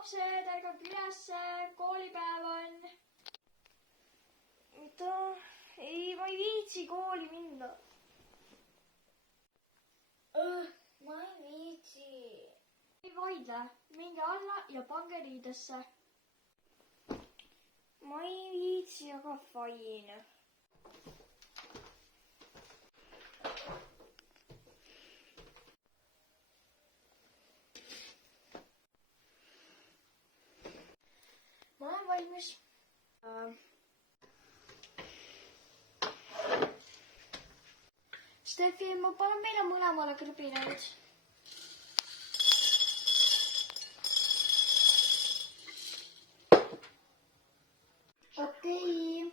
lapsed, ärgake ülesse, koolipäev on. Mida? Ei, ma ei viitsi kooli minna. Ma ei viitsi. Ei vaidle, minge alla ja pange riidesse. Ma ei viitsi, aga fine. Ma olen valmis. Steffi, ma panen meile mõlemale krõbinaid. Okei.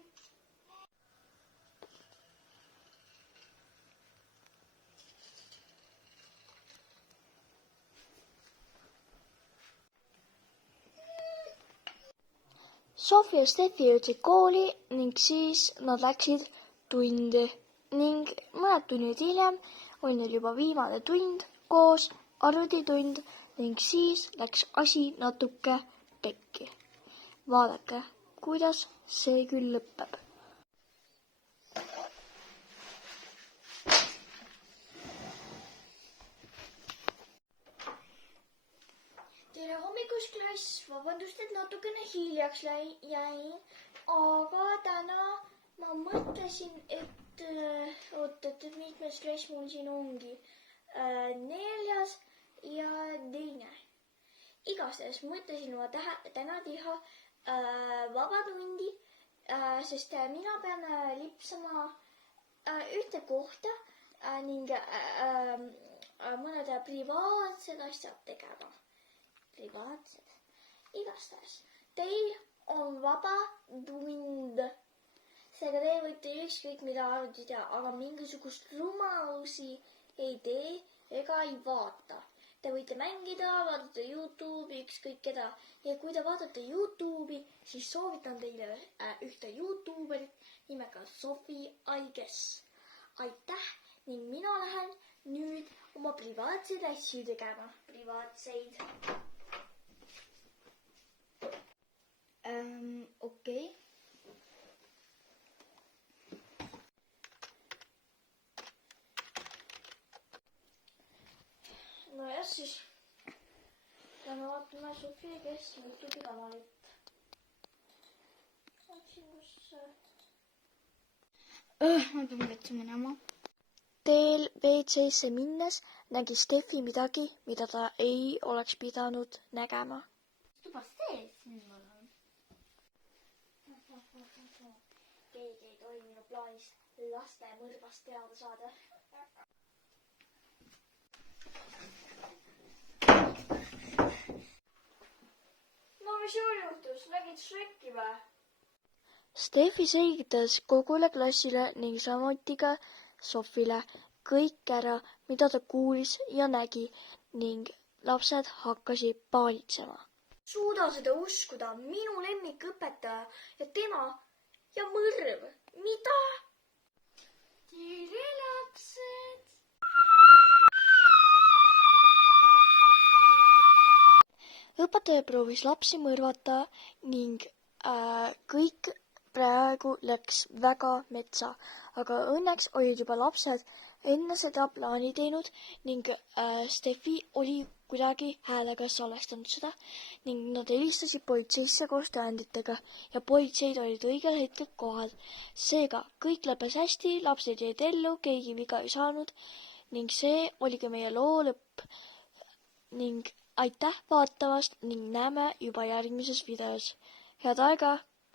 Sofi ja Steffi jõudsid kooli ning siis nad läksid tundi ning mõned tunnid hiljem oli neil juba viimane tund koos, arvutitund ning siis läks asi natuke pekki. Vaadake, kuidas see küll lõpeb. Tere hommikust, klass! Vabandust, et natukene hiljaks jäin, aga täna ma mõtlesin, et mitmes klass mul siin ongi. 4. ja 2. Igastahes mõtlesin ma täna teha vabatundi, sest mina pean lipsama ühte kohta ning mõned privaatsed asjad tegema. Privaatsed. Igastahes, teil on vaba tund. Seega te võite ükskõik mida arvutada, aga mingisugust rumalusi ei tee ega ei vaata. Te võite mängida, vaadata YouTube'i, ükskõik keda. Ja kui te vaatate YouTube'i, siis soovitan teile ühte YouTuberit nimega Sofi I Guess. Aitäh ning mina lähen nüüd oma privaatseid asju tegema. Privaatseid. Okei. Nojah, siis peame vaatama Sofi I Guess YouTube'i kanalit. Ma pean vetsu minema. Teel WC-sse minnes nägi Steffi midagi, mida ta ei oleks pidanud nägema. Juba sees nüüd ma olen. Keegi ei tohi minu plaanist laste mõrvast teada saada. No mis sul juhtus? Nägid Shreki või? Steffi selgitas kogule klassile ning samuti ka Sofile kõik ära, mida ta kuulis ja nägi ning lapsed hakkasid paanitsema. Suuda seda uskuda, minu lemmikõpetaja ja tema ja mõrv. Mida? Tere lapsed! Õpetaja proovis lapsi mõrvata ning kõik praegu läks väga metsa, aga õnneks olid juba lapsed enne seda plaani teinud ning Steffi oli kuidagi häälega salvestanud seda ning nad helistasid politseisse koos tõenditega ja politseid olid õigel hetkel kohal. Seega kõik lõppes hästi, lapsed jäid ellu, keegi viga ei saanud ning see oligi meie loo lõpp ning aitäh vaatamast ning näeme juba järgmises videos. Head aega!